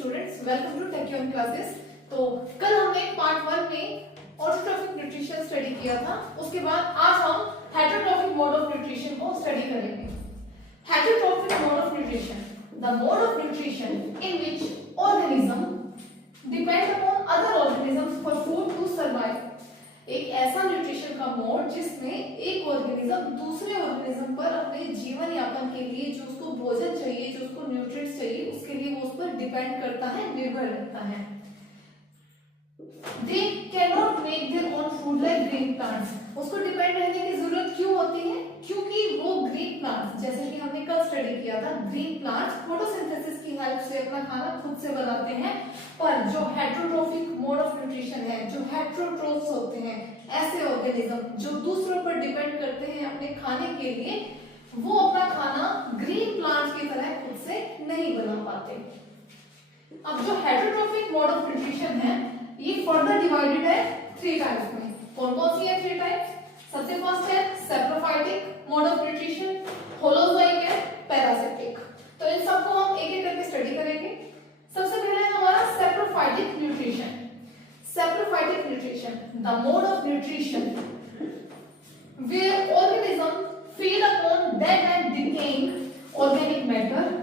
Students, welcome to Tech On classes. तो कल हमने पार्ट 1 में ऑटोट्रॉफिक न्यूट्रिशन स्टडी किया था। उसके बाद आज हम हेटरोट्रॉफिक मोड ऑफ न्यूट्रिशन को स्टडी करेंगे। Heterotrophic mode of nutrition, the mode of nutrition in which organism depend upon other organisms for food to survive. एक ऐसा न्यूट्रिशन का मोड जिसमें एक ऑर्गेनिज्म दूसरे ऑर्गेनिज्म पर अपने जीवन यापन के लिए जो उसको भोजन चाहिए, जो उसको न्यूट्रिएंट्स चाहिए, उसके लिए वो उस पर डिपेंड करता है, निर्भर रहता है। They cannot make their own food like green plants। उसको डिपेंड रहने की जरूरत क्यों होती है? क्योंकि वो ग्रीन प्लांट्स, जैसे कि हमने कल स्टडी किया था, ग्रीन प्लांट्स फोटोसिंथेसिस की हेल्प से अपना खाना खुद से बनाते हैं। पर जो हेटरोट्रॉफिक मोड ऑफ न्यूट्रिशन है, जो हेटरोट्रोफ्स होते हैं, ऐसे ऑर्गेनिज्म जो दूसरों पर डिपेंड करते हैं अपने खाने के लिए, वो अपना खाना ग्रीन प्लांट्स की तरह खुद से नहीं बना पाते। अब जो हेटरोट्रॉफिक मोड ऑफ न्यूट्रिशन है, ये फर्दर डिवाइडेड है 3 टाइप्स में। कौन कौन सी है 3 टाइप्स? सबसे फर्स्ट है saprophytic mode of nutrition, holozoic है, पैरासिटिक। तो इन सबको हम एक एक करके स्टडी करेंगे। सबसे पहले है हमारा saprophytic nutrition. Saprophytic nutrition, the mode of nutrition where organism feed upon dead and decaying organic matter.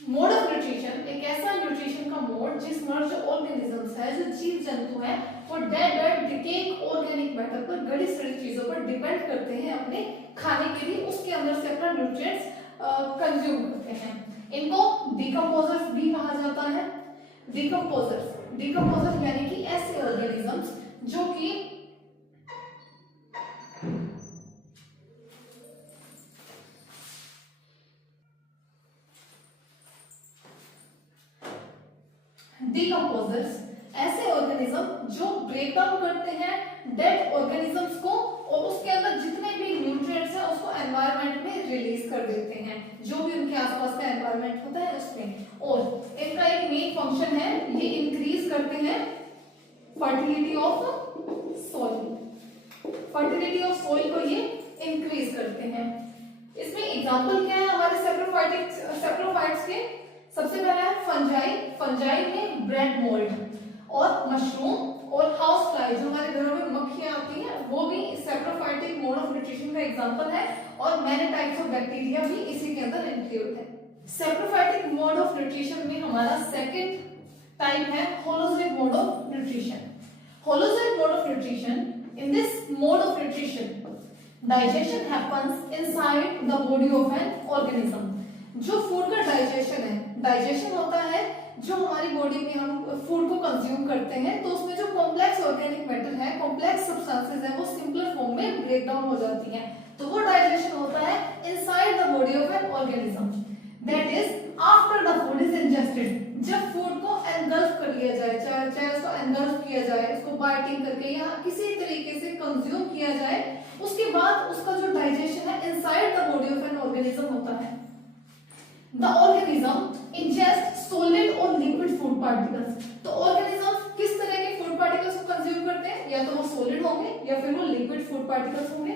Mode of nutrition एक ऐसा न्यूट्रिशन का मोड जिसमें जो ऑर्गेनिजम्स है, जो जीव जंतु है, वो dead and decaying organic matter पर, गड़ी सड़ी चीजों पर डिपेंड करते हैं अपने खाने के लिए, उसके अंदर से अपना न्यूट्रिएंट्स कंज्यूम करते हैं। इनको डिकम्पोजर्स भी कहा जाता है। डिकम्पोजर्स यानी कि ऐसे ऑर्गेनिजम्स जो कि डिकम्पोजर्स ऐसे ऑर्गेनिज्म जो ब्रेक डाउन करते हैं डेड ऑर्गेनिजम्स को, और उसके अंदर जितने भी न्यूट्रिएंट्स हैं उसको एनवायरनमेंट में रिलीज कर देते हैं, जो भी उनके आसपास का एनवायरनमेंट होता है उसमें। और इनका एक मेन फंक्शन है, ये इंक्रीज करते हैं fertility of soil. Fertility of soil को ये इंक्रीज करते हैं। इसमें एग्जांपल क्या है हमारे सैप्रोफाइट्स के? सबसे पहला है फंजाई। फंजाई में ब्रेड मोल्ड, और मशरूम और हाउस फ्लाई, जो हमारे घरों में मक्खियां आती हैं, वो भी सैप्रोफाइटिक मोड ऑफ न्यूट्रिशन का एग्जांपल है। और मैनी टाइप्स ऑफ बैक्टीरिया भी इसी के अंदर इंक्लूड है। सैप्रोफाइटिक मोड ऑफ न्यूट्रिशन में हमारा सेकंड टाइप है holozoic mode of nutrition. Holozoic mode of nutrition, in this mode of nutrition digestion happens inside the body of an organism. जो food का डाइजेशन है, डाइजेशन होता है जो हमारी बॉडी में हम फूड को कंज्यूम करते हैं, तो उसमें जो कॉम्प्लेक्स ऑर्गेनिक मैटर है, कॉम्प्लेक्स सब्सटेंसेस है, वो सिंपलर फॉर्म में ब्रेक डाउन हो जाती हैं। तो वो डाइजेशन होता है inside the body of an organism, that is after the food is ingested. जब फूड को एनगल्फ कर लिया जाए, चाहे उसको एनगल्फ किया जाए, उसको बाइटिंग करके या किसी तरीके से कंज्यूम किया जाए, उसके बाद उसका जो डाइजेशन है inside the body of an organism होता है। The organism ingest solid or liquid food particles। तो organisms किस तरह के फूड पार्टिकल्स को कंज्यूम करते हैं? या तो वो सॉलिड होंगे या फिर वो लिक्विड फूड पार्टिकल्स होंगे।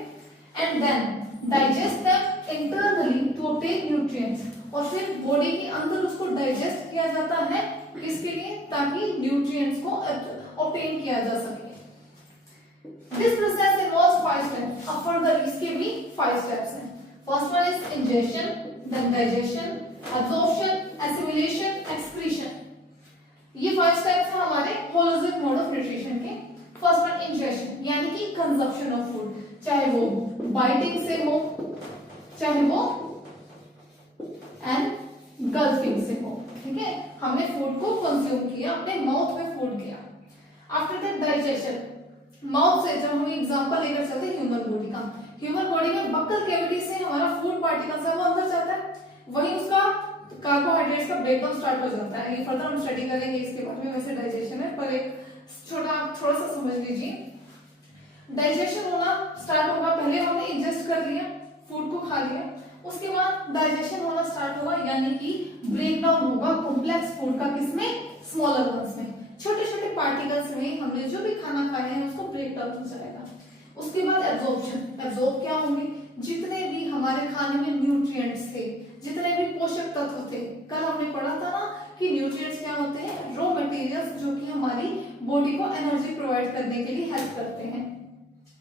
And then digest them internally to obtain nutrients, और फिर बॉडी के अंदर उसको डाइजेस्ट किया जाता है, किसके लिए? ताकि न्यूट्रिएंट्स को ऑब्टेन किया जा सके। This process involves 5 steps. अब फर्दर इसके भी 5 स्टेप्स हैं। First one is ingestion, then digestion, absorption, assimilation, excretion। ये 5 स्टेप्स हैं हमारे होलोजोइक मोड ऑफ न्यूट्रिशन के। फर्स्ट वन इंजेशन, यानी कि कंजप्शन ऑफ फूड, चाहे वो बाइटिंग से हो, चाहे वो एनगल्फिंग से हो। ठीक है, हमने फूड को कंज्यूम किया, अपने माउथ में फूड गया। आफ्टर दैट डाइजेशन, माउथ से, जब हम एग्जांपल लेकर चलते हैं ह्यूमन बॉडी का, ह्यूमन बॉडी में बक्कल कैविटी से हमारा फूड पार्टिकल्स है वो अंदर जाता है, वही उसका कार्बोहाइड्रेट्स का ब्रेकडाउन स्टार्ट हो जाता है। ये फर्दर हम स्टडी करेंगे इसके बाद में, वैसे डाइजेशन है, पर एक थोड़ा सा समझ लीजिए। डाइजेशन होना स्टार्ट होगा, पहले हमने इंजेस्ट कर लिया, फूड को खा लिया, उसके बाद डाइजेशन होना स्टार्ट होगा, यानी कि ब्रेकडाउन होगा कॉम्प्लेक्स फूड का, किसमें? स्मॉलर वंस में, छोटे छोटे पार्टिकल्स में हमने जो भी खाना खाया है उसको ब्रेकडाउन हो जाएगा। उसके बाद एब्जॉर्प्शन। एब्जॉर्ब क्या होंगे? जितने भी हमारे खाने में न्यूट्रिएंट्स थे, जितने भी पोषक तत्व थे, कल हमने पढ़ा था ना कि न्यूट्रिएंट्स क्या होते हैं, रॉ मटेरियल्स जो कि हमारी बॉडी को एनर्जी प्रोवाइड करने के लिए हेल्प करते हैं।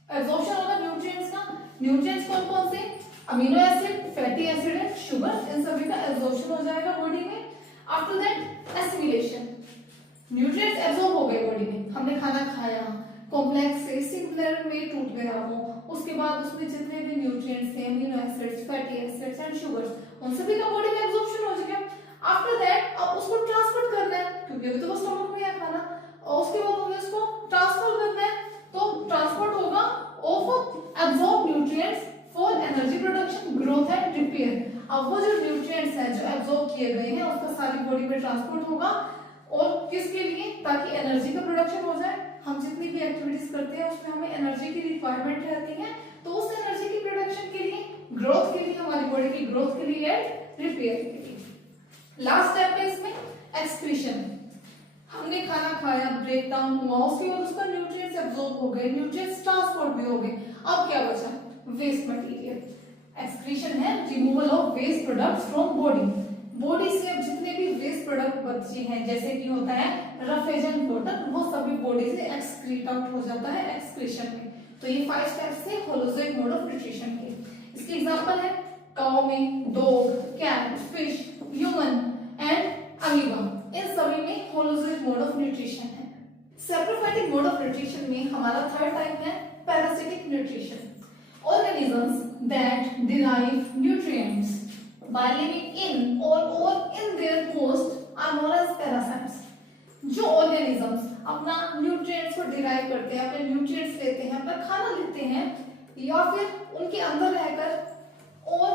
एब्जॉर्प्शन होगा न्यूट्रिएंट्स का, न्यूट्रिएंट्स कौन कौन से, amino acid, fatty acid and sugar, इन सभी का एब्जॉर्प्शन हो जाएगा बॉडी में। After that assimilation, nutrients absorb हो गए बॉडी में, हमने खाना खाया, कॉम्प्लेक्स से सिंपलर में टूट गया वो, उसके बाद उसमें जितने भी न्यूट्रिएंट्स थे, amino acids, fatty acids and sugars, उन सभी का बॉडी में एब्जॉर्प्शन हो गया। आफ्टर दैट अब उसको ट्रांसफर करना है, क्योंकि अभी तो वो स्टमक में है खाना, और उसके बाद हमें उसको ट्रांसफर करना है, तो ट्रांसपोर्ट होगा of absorb nutrients for energy production, growth and repair. अब वो जो न्यूट्रिएंट्स हैं जो एब्जॉर्ब किए गए हैं उसका सारी बॉडी में ट्रांसपोर्ट होगा, और किसके लिए, ताकि एनर्जी का प्रोडक्शन हो जाए। हम जितनी भी एक्टिविटीज करते हैं उसमें हमें एनर्जी की रिक्वायरमेंट रहती है, तो उस एनर्जी की प्रोडक्शन के लिए, ग्रोथ के लिए, हमारी बॉडी की ग्रोथ के लिए एंड रिपेयर के लिए। लास्ट स्टेप है इसमें एक्सक्रीशन, हमने खाना खाया, ब्रेक डाउन हुआ, उसके बाद उसका न्यूट्रिएंट्स एब्जॉर्ब हो गए, न्यूट्रिएंट्स ट्रांसपोर्ट भी हो गए, अब क्या बचा, वेस्ट मटेरियल। एक्सक्रीशन है removal of waste products from body, body से अब जितने भी वेस्ट प्रोडक्ट बचे हैं, जैसे कि होता है रफेज एंड कॉटन, वो सभी बॉडी से एक्सक्रीट आउट हो जाता है एक्सक्रीशन में। तो ये 5 स्टेप्स थे होलोजोइक मोड ऑफ न्यूट्रिशन के। इसके एग्जांपल है काउ में, dog, cat, fish, human and amoeba, इन सभी में होलोजोइक मोड ऑफ न्यूट्रिशन है। सैप्रोफाइटिक मोड ऑफ न्यूट्रिशन में हमारा थर्ड टाइप है parasitic nutrition, organisms that derive nutrients by living in or in their host are known as parasites। जो organisms अपना nutrients को derive करते हैं, अपने nutrients लेते हैं, अपना खाना लेते हैं, या फिर उनके अंदर रहकर और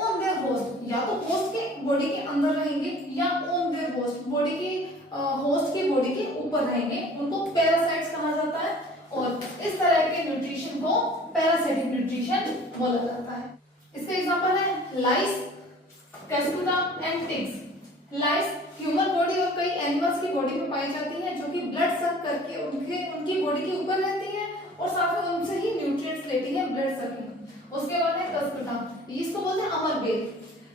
on their host, या तो host के बॉडी के अंदर रहेंगे या on their host बॉडी के होस्ट की बॉडी के ऊपर रहेंगे, उनको पैरासाइट्स कहा जाता है। और इस तरह के न्यूट्रिशन को पैरासिटिक न्यूट्रिशन बोला जाता है। इसके एग्जांपल है lice, Cuscuta and ticks. Lice human body और कई एनिमल्स की बॉडी में पाई जाती है, जो कि ब्लड सक करके उनकी बॉडी के ऊपर रहती है और साथ में उनसे ही न्यूट्रिएंट्स लेती है ब्लड सकिंग। उसके बाद है कैस्कुटा, इसको बोलते हैं अमर बेल,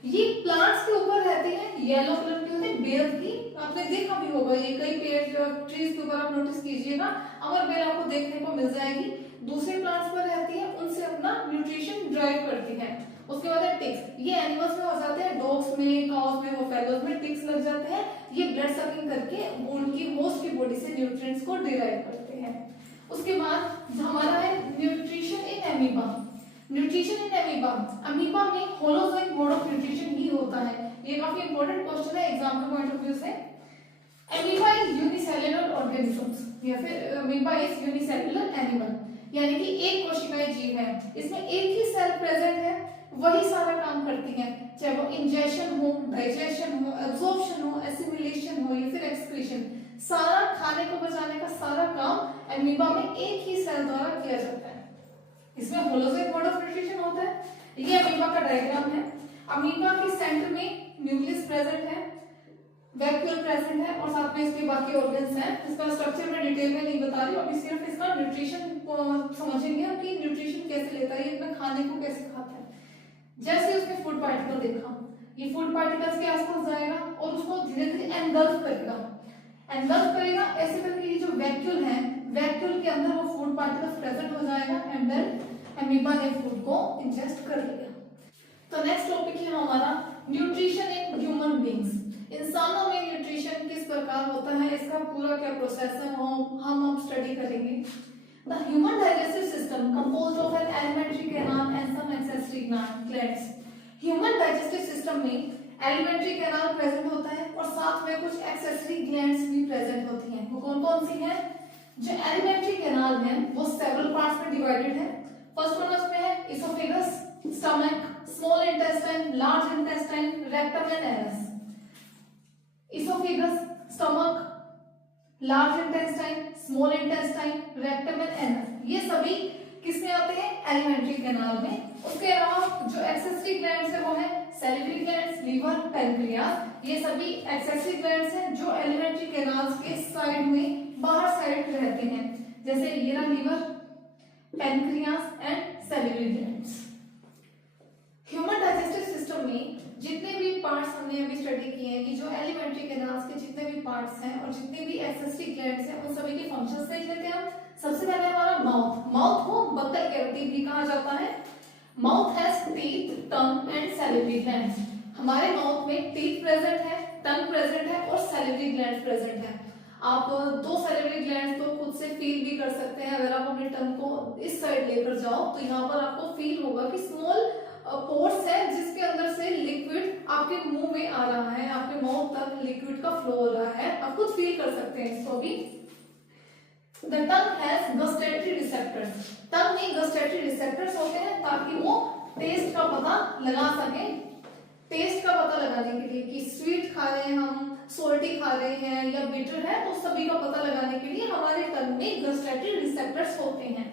ये प्लांट्स के ऊपर रहते हैं, येलो कलर की होती है बेल की, आपने देखा भी होगा, ये कई पेड़ ट्रीज के ऊपर आप नोटिस कीजिएगा, अमर बेल आपको देखने को मिल जाएगी। दूसरे प्लांट्स पर रहती है, उनसे अपना न्यूट्रिशन ड्राइव करती है। उसके बाद है टिक्स, ये एनिमल्स में हो जाते हैं, डॉग्स में, काउस में, बफेलोज में टिक्स लग जाते हैं, ये ब्लड सकिंग करके उनकी होस्ट की बॉडी से न्यूट्रिएंट्स को डिराइव करते हैं। उसके बाद हमारा है nutrition in amoeba. Nutrition in amoeba, amoeba में होलोजोइक मोड ऑफ न्यूट्रिशन ही होता है, ये काफी इंपॉर्टेंट क्वेश्चन है एग्जाम के पॉइंट ऑफ व्यू से। अमीबा इज यूनिसेल्युलर ऑर्गेनिजम्स, या फिर अमीबा इज यूनिसेल्युलर एनिमल, यानी कि एक कोशिकाएं जीव है, इसमें एक ही सेल प्रेजेंट है, वही सारा काम करती है, चाहे वो इंजेशन हो, डाइजेशन हो, एब्जॉर्प्शन हो, एसिमिलेशन हो या फिर एक्सक्रीशन, सारा खाने को बचाने का सारा काम अमीबा में एक ही सेल द्वारा किया जाता है। इसमें होलोजोइक मोड ऑफ न्यूट्रिशन होता है। ये अमीबा का डायग्राम है, अमीबा के सेंटर में न्यूक्लियस प्रेजेंट है, वैक्यूल प्रेजेंट है और साथ में इसके बाकी ऑर्गन्स हैं। इसका स्ट्रक्चर मैं डिटेल में नहीं बता रही हूं, अभी सिर्फ इसका न्यूट्रिशन को समझेंगे हम कि न्यूट्रिशन कैसे लेता है, ये अपने खाने को कैसे खाता है। जैसे उसने फूड पार्टिकल देखा, ये फूड पार्टिकल्स के आसपास जाएगा और उसको धीरे धीरे एनगल्फ करेगा, ऐसे करके ये जो वैक्यूल है, वैक्यूल के अंदर वो फूड पार्टिकल्स प्रेजेंट हो जाएगा एंड देन अमीबा ने फूड को इंजेस्ट कर लिया। तो नेक्स्ट टॉपिक है हमारा न्यूट्रिशन इन ह्यूमन बीइंग्स। इंसानों में न्यूट्रिशन किस प्रकार होता है, इसका पूरा क्या प्रोसेस है हम स्टडी करेंगे। The human digestive system composed of an alimentary canal and some accessory glands. Human digestive system में एलिमेंट्री कैनाल प्रेजेंट होता है और साथ में कुछ एक्सेसरी ग्लैंड्स भी प्रेजेंट होती हैं। वो कौन कौन सी हैं? जो एलिमेंट्री कैनाल है वो सेवरल पार्ट्स में डिवाइडेड है। फर्स्ट वन उसमें है oesophagus, stomach, small intestine, large intestine, rectum and anus. Oesophagus, stomach, large intestine, small intestine, rectum and anus, ये सभी किसमें आते हैं? एलिमेंट्री कैनाल में। उसके अलावा जो एक्सेसरी ग्लैंड्स है वो है सैलिवरी ग्लैंड्स, लीवर, पैनक्रियास, ये सभी एक्सेसरी ग्लैंड्स हैं जो एलिमेंट्री कैनाल्स के साइड में बाहर साइड रहते हैं, जैसे ये रहा liver, pancreas and salivary glands. Human digestive system में जितने भी पार्ट्स हमने अभी स्टडी किए हैं कि जो एलिमेंट्री एलिमेंट्री कैनाल्स के जितने भी पार्ट्स हैं और जितने भी एक्सेसरी ग्लैंड्स हैं उन सभी के फंक्शंस देख लेते हैं हम। सबसे पहले हमारा माउथ, माउथ को बक्कल कैविटी भी कहा जाता है। Mouth has teeth, tongue and salivary glands. हमारे माउथ में टीथ प्रेजेंट है, टंग प्रेजेंट है और सैलिवरी ग्लैंड्स प्रेजेंट है। आप दो सैलिवरी ग्लैंड्स तो खुद से फील भी कर सकते हैं। अगर आप अपने टंग को इस साइड लेकर जाओ तो यहाँ पर आपको फील होगा कि स्मॉल पोर्स है जिसके अंदर से लिक्विड आपके मुंह में आ रहा है, आपके माउथ तक लिक्विड का फ्लो हो रहा है, आप खुद फील कर सकते हैं इसको भी। The tongue has gustatory receptors. टंग में गस्टेटरी रिसेप्टर्स होते हैं ताकि वो टेस्ट का पता लगा सके, टेस्ट का पता लगाने के लिए कि स्वीट खा रहे हैं हम, सोल्टी खा रहे हैं या बिटर है, तो सभी का पता लगाने के लिए हमारे टंग में गस्टेटरी रिसेप्टर्स होते हैं।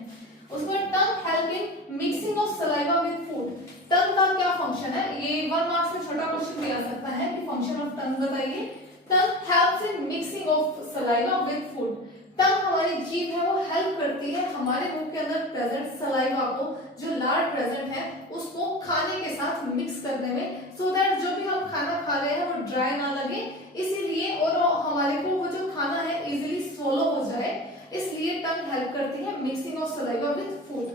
उसके बाद tongue help in mixing of saliva with food. Tongue का क्या फंक्शन है, ये 1 मार्क्स में छोटा क्वेश्चन भी आ सकता है कि फंक्शन ऑफ टंग बताइए। Tongue helps in mixing of saliva with food. Tongue हमारी जीभ है वो हेल्प करती है हमारे मुंह के अंदर प्रेजेंट सलाइवा को, जो लार प्रेजेंट है उसको खाने के साथ मिक्स करने में, सो दैट जो भी हम खाना खा रहे हैं वो ड्राई ना लगे, इसीलिए और हमारे को वो जो खाना है इजीली स्वॉलो हो जाए, इसलिए टंग हेल्प करती है mixing of saliva with food.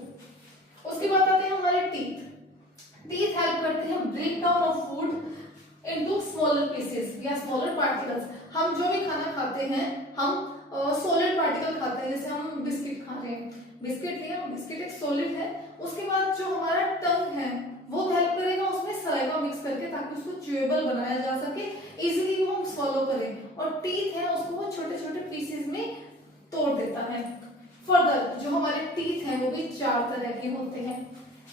उसके बाद आते हैं हमारे टीथ। टीथ हेल्प करते हैं break down of food into smaller pieces या स्मॉलर पार्टिकल्स। हम जो भी खाना खाते हैं हम सॉलिड पार्टिकल खाते हैं, जैसे हम बिस्किट खा रहे हैं, बिस्किट नहीं है, बिस्किट एक सॉलिड है। उसके बाद जो हमारा टंग है वो हेल्प करेगा उसमें सलाइवा मिक्स करके ताकि उसको च्यूएबल बनाया जा सके, इजीली वो हम स्वॉलो करें। और टीथ है उसको वो छोटे छोटे पीसेस में तोड़ देता है। फर्दर जो हमारे टीथ हैं वो भी 4 तरह के होते हैं,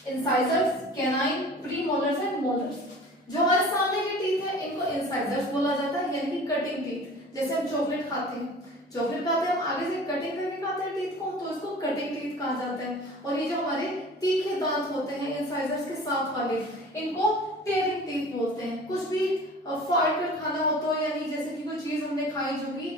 incisors, canine, premolars and molars. जो हमारे सामने के टीथ है इनको इंसाइजर्स बोला जाता है, यानी कि कटिंग टीथ। जैसे हम चॉकलेट खाते हैं, चॉकलेट खाते हैं हम आगे से कटिंग करके खाते हैं टीथ को, तो इसको कटिंग टीथ कहा जाता है। और ये जो हमारे तीखे दांत होते हैं इंसाइजर्स के साथ वाले, इनको टेयरिंग टीथ बोलते हैं। कुछ भी फाड़ कर खाना हो तो, यानी जैसे कि कोई चीज हमने खाई जो कि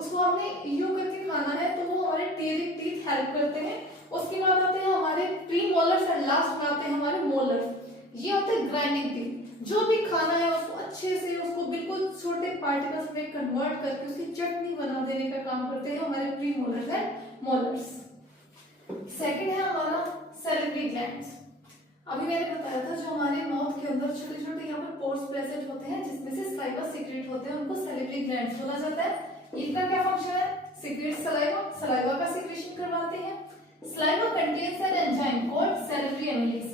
उसको हमने यूं करके खाना है, तो वो हमारे टेयरिंग टीथ हेल्प करते हैं। उसके बाद आते हैं हमारे प्रीमोलर्स एंड लास्ट में आते हैं हमारे मोलर्स। ये होते हैं ग्राइंडिंग टीथ। जो भी खाना है उसको अच्छे से उसको बिल्कुल छोटे पार्टिकल्स में कन्वर्ट करके उसकी चटनी बना देने का काम करते हैं हमारे प्रीमोलर्स एंड मोलर्स। सेकंड है हमारा सैलिवरी ग्लैंड्स। अभी मैंने बताया था जो हमारे माउथ के अंदर छोटे छोटे यहाँ पर पोर्स प्रेजेंट होते हैं जिसमें से सलाइवा सीक्रेट होते हैं, उनको सैलिवरी ग्लैंड्स बोला जाता है। इनका क्या फंक्शन है, सीक्रेट सलाइवा, सलाइवा का सीक्रेशन करवाते हैं। Saliva contains an enzyme called salivary amylase.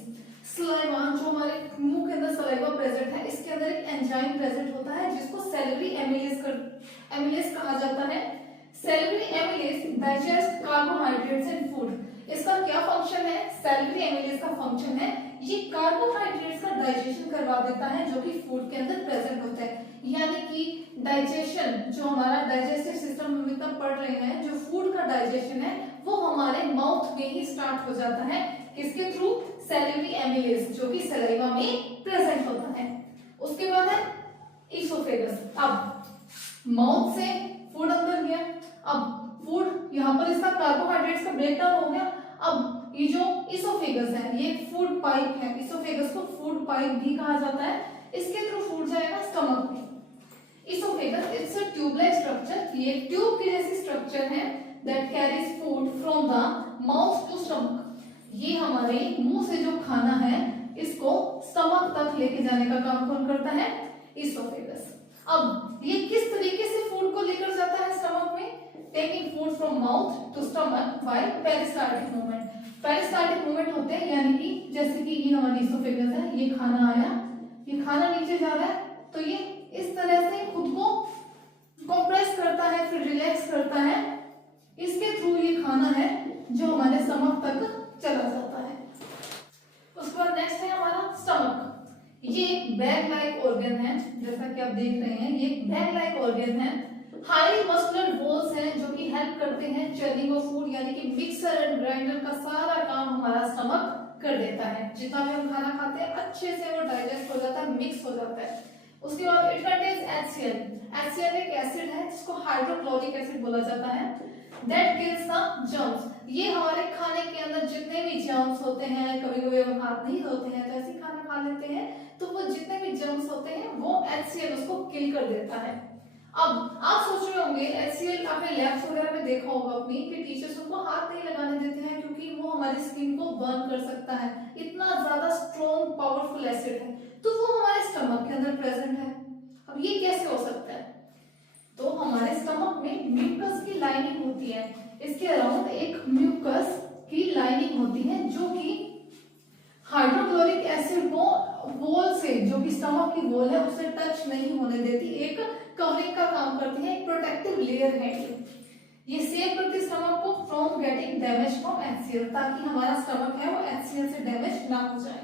Saliva जो हमारे मुंह के अंदर सलाइवा प्रेजेंट है इसके अंदर एक एंजाइम प्रेजेंट होता है जिसको सैलिवरी एमिलेज कहा जाता है। Salivary amylase digest carbohydrates and food. इसका क्या फंक्शन है, सैलिवरी एमिलेज का फंक्शन है ये कार्बोहाइड्रेट्स का डाइजेशन करवा देता है जो कि फूड के अंदर प्रेजेंट होता है। यानी कि डाइजेशन, जो हमारा डाइजेस्टिव सिस्टम में तब पढ़ रहे हैं, जो फूड का डाइजेशन है वो हमारे माउथ में ही स्टार्ट हो जाता है। किसके थ्रू, सैलिवरी एमिलेज जो कि सलाइवा में प्रेजेंट होता है। उसके बाद है इसोफेगस। अब माउथ से फूड अंदर गया, अब फूड यहाँ पर इसका कार्बोहाइड्रेट्स का ब्रेकडाउन हो गया। अब ये जो इसोफेगस है ये फूड पाइप है, इसोफेगस को फूड पाइप भी कहा जाता है। इसके थ्रू फूड जाएगा स्टमक में। Oesophagus it's a tube like structure, ये ट्यूब की जैसी स्ट्रक्चर है that carries food from the mouth to stomach. ये हमारे मुंह से जो खाना है इसको स्टमक तक लेके जाने का काम कौन करता है, इसोफेगस। अब ये किस तरीके से फूड को लेकर जाता है स्टमक में, taking food from mouth to stomach by peristaltic movement. Peristaltic movement होते हैं, यानी कि जैसे कि ये हमारी इसोफेगस है, ये खाना आया, ये खाना नीचे जा रहा है तो ये इस तरह से खुद को कंप्रेस करता है फिर रिलैक्स करता है, इसके थ्रू ये खाना है जो हमारे स्टमक तक चला जाता है। उसके बाद नेक्स्ट है हमारा स्टमक। ये एक बैग लाइक ऑर्गन है, जैसा कि आप देख रहे हैं ये एक बैग लाइक ऑर्गन है। हाई मस्कुलर वॉल्स हैं जो कि हेल्प करते हैं चर्निंग ऑफ फूड, यानी कि मिक्सर एंड ग्राइंडर का सारा काम हमारा स्टमक कर देता है। जितना भी हम खाना खाते हैं अच्छे से वो डाइजेस्ट हो जाता है, मिक्स हो जाता है। उसके बाद इट कंटेन्स HCl। HCl एक एसिड है जिसको हाइड्रोक्लोरिक एसिड बोला जाता है। That kills the germs. ये हमारे खाने के अंदर जितने भी जर्म्स होते हैं, कभी कभी हम हाथ नहीं धोते हैं तो ऐसे खाना खा लेते हैं तो वो जितने भी जर्म्स होते हैं वो HCl उसको किल कर देता है। अब आप सोच रहे होंगे HCl आपने लैब्स वगैरह में देखा होगा अपनी कि टीचर्स उनको हाथ नहीं लगाने देते हैं क्योंकि वो हमारी स्किन को बर्न कर सकता है, इतना ज्यादा स्ट्रॉन्ग पावरफुल एसिड है, तो वो हमारे स्टमक के अंदर प्रेजेंट है। अब ये कैसे हो सकता है? तो हमारे स्टमक में म्यूकस की लाइनिंग होती है, इसके अराउंड एक म्यूकस की लाइनिंग होती है जो कि हाइड्रोक्लोरिक एसिड को वॉल से, जो कि स्टमक की वॉल है, उसे टच नहीं होने देती, एक कवरिंग का काम करती है, एक प्रोटेक्टिव लेयर है। ये सेव करती स्टमक को from getting damage from HCl, ताकि हमारा स्टमक है वो HCl से डैमेज ना हो जाए।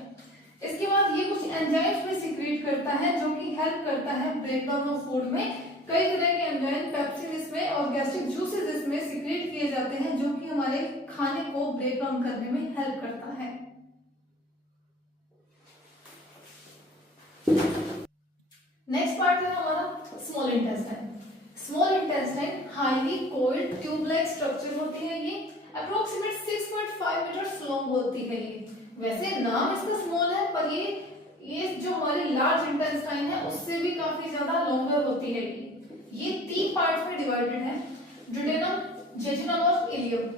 इसके बाद ये कुछ एंजाइम्स भी सीक्रेट करता है जो कि हेल्प करता है ब्रेक डाउन ऑफ फूड में। कई तरह के एंजाइम पेप्सिन इसमें और गैस्ट्रिक जूसेस इसमें सीक्रेट किए जाते हैं जो कि हमारे खाने को ब्रेक डाउन करने में हेल्प करता है। नेक्स्ट पार्ट है हमारा small intestine. Small intestine highly coiled tube like structure होती है, ये अप्रोक्सीमेट 6.5 मीटर लॉन्ग होती है। ये वैसे नाम इसका स्मॉल है पर ये जो हमारी लार्ज इंटेस्टाइन है उससे भी काफी ज्यादा लॉन्गर होती है। ये 3 पार्ट्स में डिवाइडेड है, ड्यूडेनम, जेजुनम और इलियम,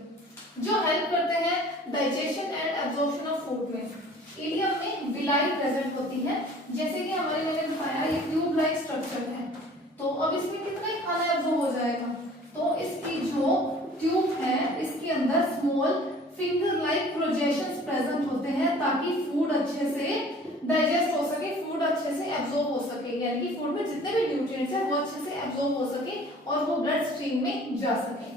जो हेल्प करते हैं digestion and absorption of food में। इलियम में विलाई प्रेजेंट होती है, जैसे कि हमारे मैंने दिखाया ये ट्यूब लाइक स्ट्रक्चर है, तो अब इसमें कितना ही खाना एब्जॉर्ब हो जाएगा, तो इसकी जो ट्यूब है इसके अंदर small finger like projections present होते हैं ताकि फूड अच्छे से डाइजेस्ट हो सके, फूड अच्छे से एब्जॉर्ब हो सके, यानी कि फूड में जितने भी न्यूट्रिएंट्स है वो अच्छे से एब्जॉर्ब हो सके और वो ब्लड स्ट्रीम में जा सके।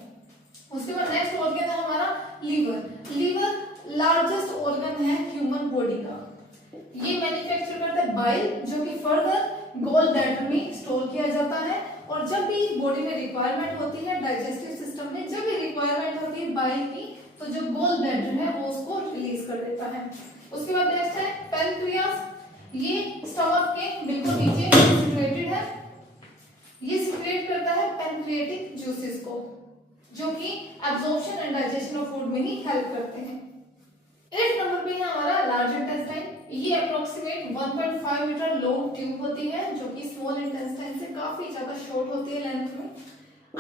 उसके बाद नेक्स्ट ऑर्गन है हमारा लीवर। लीवर लार्जेस्ट ऑर्गन है ह्यूमन बॉडी का। ये मैन्युफैक्चर करता है बाइल, जो कि फर्दर गोल ब्लैडर में स्टोर किया जाता है, और जब भी बॉडी में रिक्वायरमेंट होती है, डाइजेस्टिव सिस्टम में जब भी रिक्वायरमेंट होती है बाइल की, तो जो गोल ब्लैडर है वो उसको रिलीज कर देता है। उसके बाद नेक्स्ट है पैनक्रियास। ये स्टमक के बिल्कुल नीचे सिचुएटेड है, ये सिक्रेट करता है पैनक्रियाटिक जूसेस को, जो कि absorption and digestion of food में ही हेल्प करते हैं। 8 नंबर पे है हमारा लार्ज इंटेस्टाइन। ये अप्रोक्सीमेट 1.5 मीटर लॉन्ग ट्यूब होती है जो कि स्मॉल इंटेस्टाइन से काफी ज्यादा शॉर्ट होती है लेंथ में।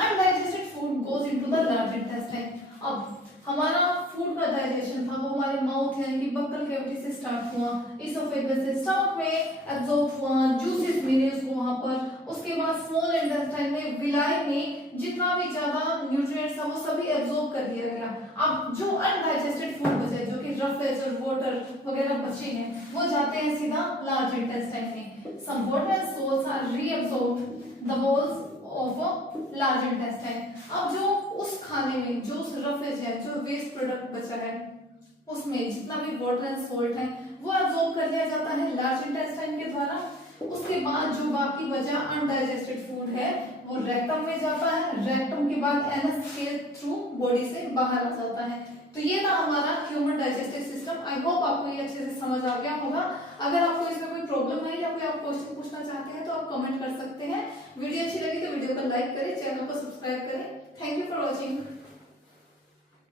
Undigested food goes into the large intestine. अब हमारा फूड का डाइजेशन था वो हमारे माउथ यानी कि बक्कल कैविटी से स्टार्ट हुआ, इसोफेगस से स्टमक में एब्जॉर्ब हुआ, जूसेस मिले उसको वहां पर। उसके बाद स्मॉल इंटेस्टाइन में विलाई में जितना भी ज्यादा न्यूट्रिएंट्स था वो सभी एब्जॉर्ब कर दिया गया। अब जो अनडाइजेस्टेड फूड बचे, जो कि रफेज और वाटर वगैरह बचे हैं, वो जाते हैं सीधा लार्ज इंटेस्टाइन में। Some water and salts are reabsorbed the walls of large intestine. अब जो उस खाने में जो रफेज है, जो वेस्ट प्रोडक्ट बचा है, उसमें जितना भी वाटर एंड सोल्ट है वो एब्जॉर्ब कर लिया जाता है लार्ज इंटेस्टाइन के द्वारा। उसके बाद जो बाकी बचा अनडाइजेस्टेड फूड है वो रेक्टम में जाता है, रेक्टम के बाद एनस के थ्रू बॉडी से बाहर आ जाता है। तो ये था हमारा human digestive system. I hope आपको ये अच्छे से समझ आ गया होगा। अगर आपको इसमें कोई प्रॉब्लम है या कोई आप क्वेश्चन पूछना चाहते हैं तो आप कमेंट कर सकते हैं। वीडियो अच्छी लगी तो वीडियो को लाइक करें, चैनल को सब्सक्राइब करें। Thank you for watching.